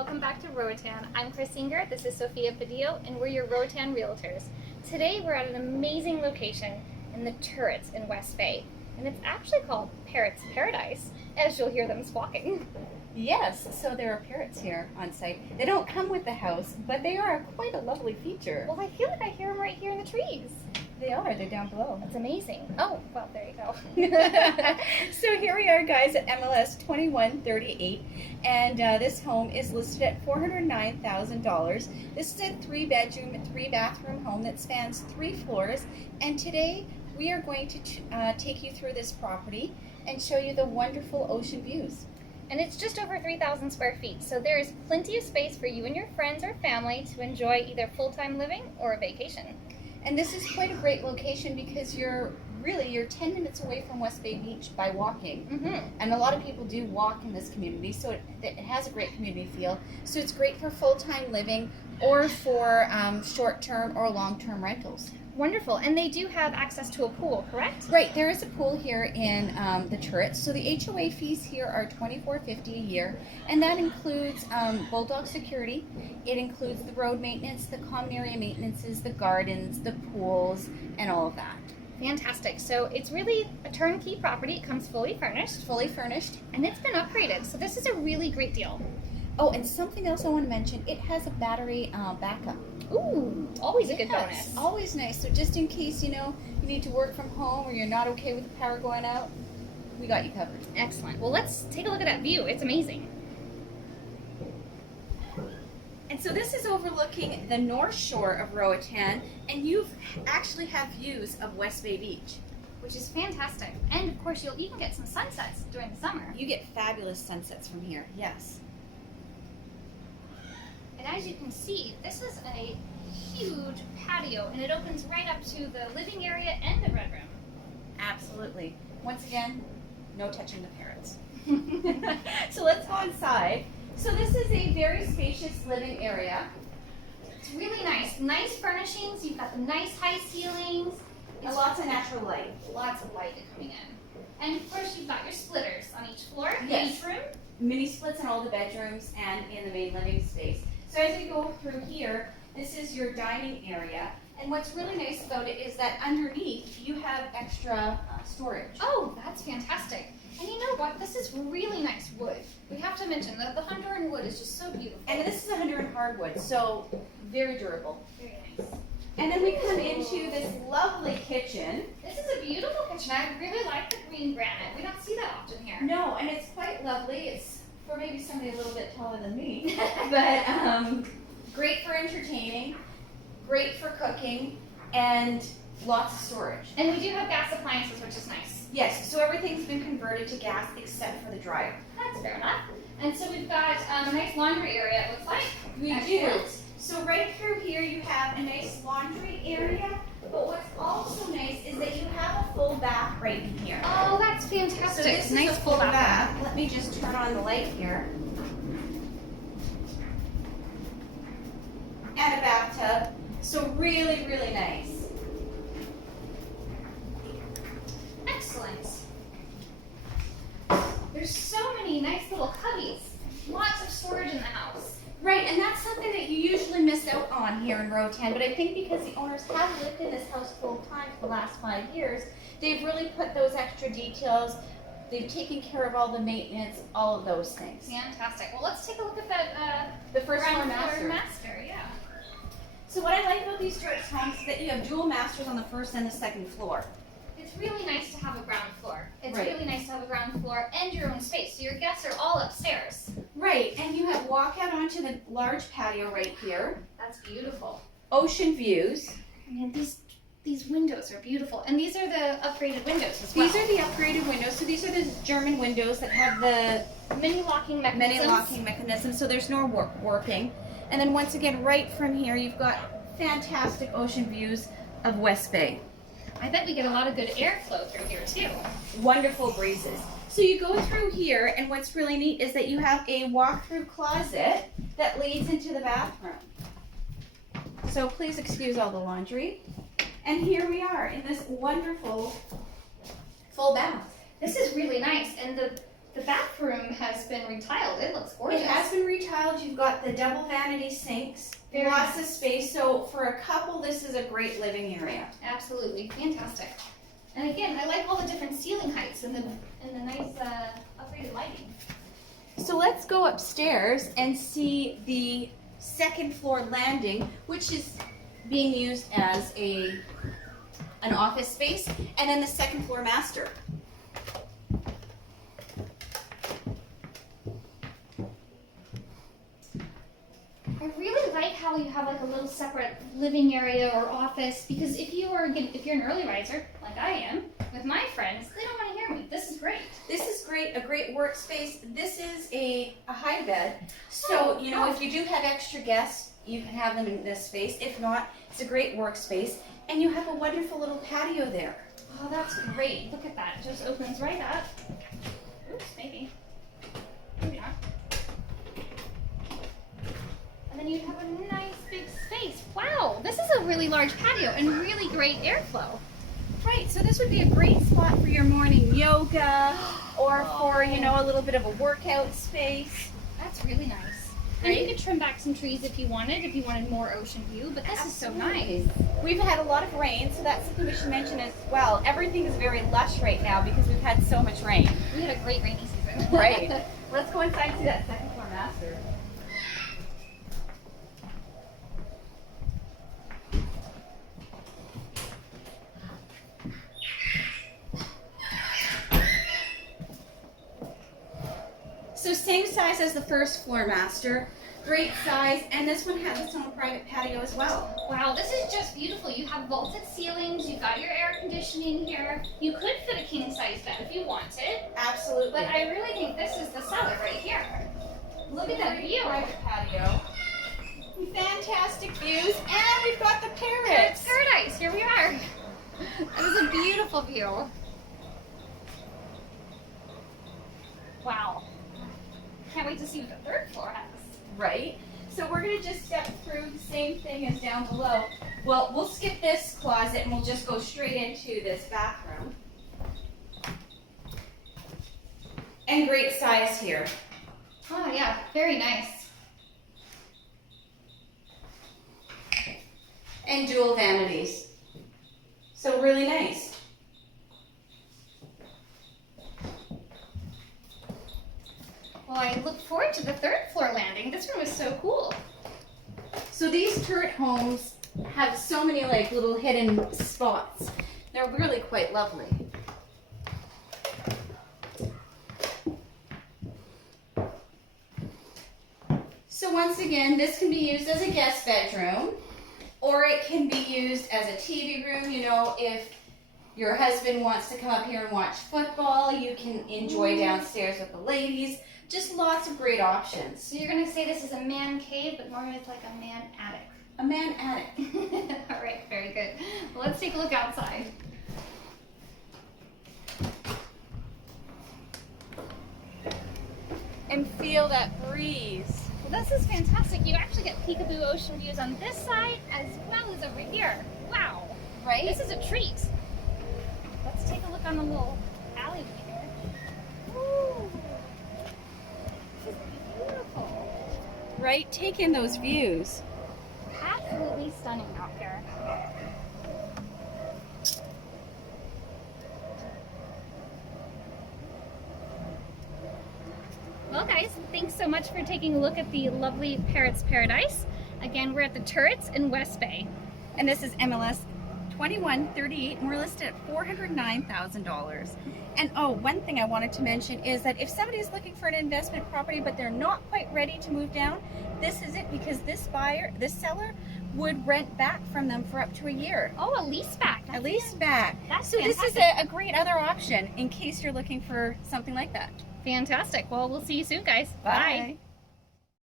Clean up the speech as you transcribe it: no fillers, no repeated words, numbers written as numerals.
welcome back to Roatan. I'm Chris Singer, this is Sophia Padillo, and we're your Roatan Realtors. Today we're at an amazing location in the Turrets in West Bay, and it's actually called Parrots Paradise, as you'll hear them squawking. Yes, so there are parrots here on site. They don't come with the house, but they are quite a lovely feature. Well, I feel like I hear them right here in the trees. They are, they're down below. That's amazing. Oh, well, there you go. So here we are, guys, at MLS 2138, and this home is listed at $409,000. This is a 3-bedroom, 3-bathroom home that spans 3 floors, and today we are going to take you through this property and show you the wonderful ocean views. And it's just over 3,000 square feet, so there is plenty of space for you and your friends or family to enjoy either full-time living or a vacation. And this is quite a great location because you're 10 minutes away from West Bay Beach by walking. Mm-hmm. And a lot of people do walk in this community, so it has a great community feel. So it's great for full-time living or for short-term or long-term rentals. Wonderful. And they do have access to a pool, correct? Right. There is a pool here in the Turrets. So the HOA fees here are $24.50 a year, and that includes Bulldog security. It includes the road maintenance, the common area maintenances, the gardens, the pools, and all of that. Fantastic. So it's really a turnkey property. It comes fully furnished. Fully furnished. And it's been upgraded. So this is a really great deal. Oh, and something else I want to mention, it has a battery backup. Ooh, always a good bonus. Always nice. So just in case, you need to work from home or you're not okay with the power going out, we got you covered. Excellent. Well, let's take a look at that view. It's amazing. And so this is overlooking the north shore of Roatan, and you actually have views of West Bay Beach. Which is fantastic. And of course, you'll even get some sunsets during the summer. You get fabulous sunsets from here, yes. And as you can see, this is a huge patio, and it opens right up to the living area and the red room. Absolutely. Once again, no touching the parrots. So let's go inside. So this is a very spacious living area. It's really nice. Nice furnishings. You've got the nice high ceilings. And lots of natural light. Lots of light coming in. And of course, you've got your splitters on each floor, Yes. each room. Mini splits in all the bedrooms and in the main living space. So as you go through here, this is your dining area. And what's really nice about it is that underneath you have extra storage. Oh, that's fantastic. And you know what? This is really nice wood. We have to mention that the Honduran wood is just so beautiful. And this is 100 hardwood, so very durable. Very nice. And then we come into this lovely kitchen. This is a beautiful kitchen. I really like the green granite. We don't see that often here. No, and it's quite lovely. It's for maybe somebody a little bit taller than me, but great for entertaining, great for cooking, and lots of storage. And we do have gas appliances, which is nice. Yes, so everything's been converted to gas except for the dryer. That's fair enough. And so we've got a nice laundry area, it looks like. We Excellent. do. So right through here you have a nice laundry area, but what's also nice is that you have a full bath right in here. Oh, that's fantastic. So this nice is a full bath. Let me just turn on the light here. And a bathtub. So really, really nice. Excellent. There's so many nice little cubbies. Lots of storage in the house. Right, and that's something that you usually miss out on here in Roatan, but I think because the owners have lived in this house full time for the last 5 years, they've really put those extra details, they've taken care of all the maintenance, all of those things. Fantastic. Well, let's take a look at that The first floor ground floor master. Yeah. So what I like about these Turrets homes is that you have dual masters on the first and the second floor. It's really nice to have a ground floor. It's Right. really nice to have a ground floor and your own space, so your guests are all upstairs. Right, and you have walkout onto the large patio right here. That's beautiful. Ocean views. I mean, these windows are beautiful, and these are the upgraded windows as well. These are the upgraded windows. So these are the German windows that have the mini locking mechanisms. so there's no warping. And then once again, right from here, you've got fantastic ocean views of West Bay. I bet we get a lot of good airflow through here too. Wonderful breezes. So you go through here, and what's really neat is that you have a walk-through closet that leads into the bathroom. So please excuse all the laundry. And here we are in this wonderful full bath. This is really nice, and the The bathroom has been retiled. It looks gorgeous. It has been retiled. You've got the double vanity sinks, lots of space. So for a couple, this is a great living area. Absolutely, fantastic. And again, I like all the different ceiling heights and the nice upgraded lighting. So let's go upstairs and see the second floor landing, which is being used as an office space, and then the second floor master. I really like how you have like a little separate living area or office, because if you're an early riser like I am with my friends, they don't want to hear me. This is great. This is great, a great workspace. This is a high bed, so if you do have extra guests, you can have them in this space. If not, it's a great workspace, and you have a wonderful little patio there. Oh, that's great. Look at that. It just opens right up. Oops, maybe. Maybe not. And then you have a nice big space. Wow, this is a really large patio and really great airflow. Right, so this would be a great spot for your morning yoga or for, a little bit of a workout space. That's really nice. Right? And you could trim back some trees if you wanted more ocean view, but this is so nice. We've had a lot of rain, so that's something we should mention as well. Everything is very lush right now because we've had so much rain. We had a great rainy season. Right. Let's go inside and see that second floor master. So same size as the first floor master, great size, and this one has its own private patio as well. Wow, this is just beautiful. You have vaulted ceilings, you've got your air conditioning here. You could fit a king size bed if you wanted. Absolutely. But I really think this is the cellar right here. Look at that view. Private patio. Fantastic views, and we've got the Parrots. Parrots Paradise, here we are. That is a beautiful view. Wow. Can't wait to see what the third floor has. Right. So we're going to just step through the same thing as down below. Well, we'll skip this closet and we'll just go straight into this bathroom. And great size here. Oh yeah, very nice. And dual vanities. So really nice. Well, I look forward to the third floor landing. This room is so cool. So these turret homes have so many little hidden spots. They're really quite lovely. So once again, this can be used as a guest bedroom, or it can be used as a TV room. If your husband wants to come up here and watch football, you can enjoy downstairs with the ladies. Just lots of great options. So you're going to say this is a man cave, but more it's like a man attic. A man attic. All right, very good. Well, let's take a look outside. And feel that breeze. Well, this is fantastic. You actually get peekaboo ocean views on this side as well as over here. Wow. Right? This is a treat. Let's take a look on the little alleyway here. Ooh. This is beautiful. Right? Take in those views. Absolutely stunning out here. Well guys, thanks so much for taking a look at the lovely Parrots Paradise. Again, we're at the Turrets in West Bay. And this is MLS 2138, and we're listed at $409,000. And one thing I wanted to mention is that if somebody's looking for an investment property but they're not quite ready to move down, this is it, because this seller would rent back from them for up to a year. Oh, a lease back. A lease back. That's so fantastic. This is a great other option in case you're looking for something like that. Fantastic. Well, we'll see you soon, guys. Bye. Bye.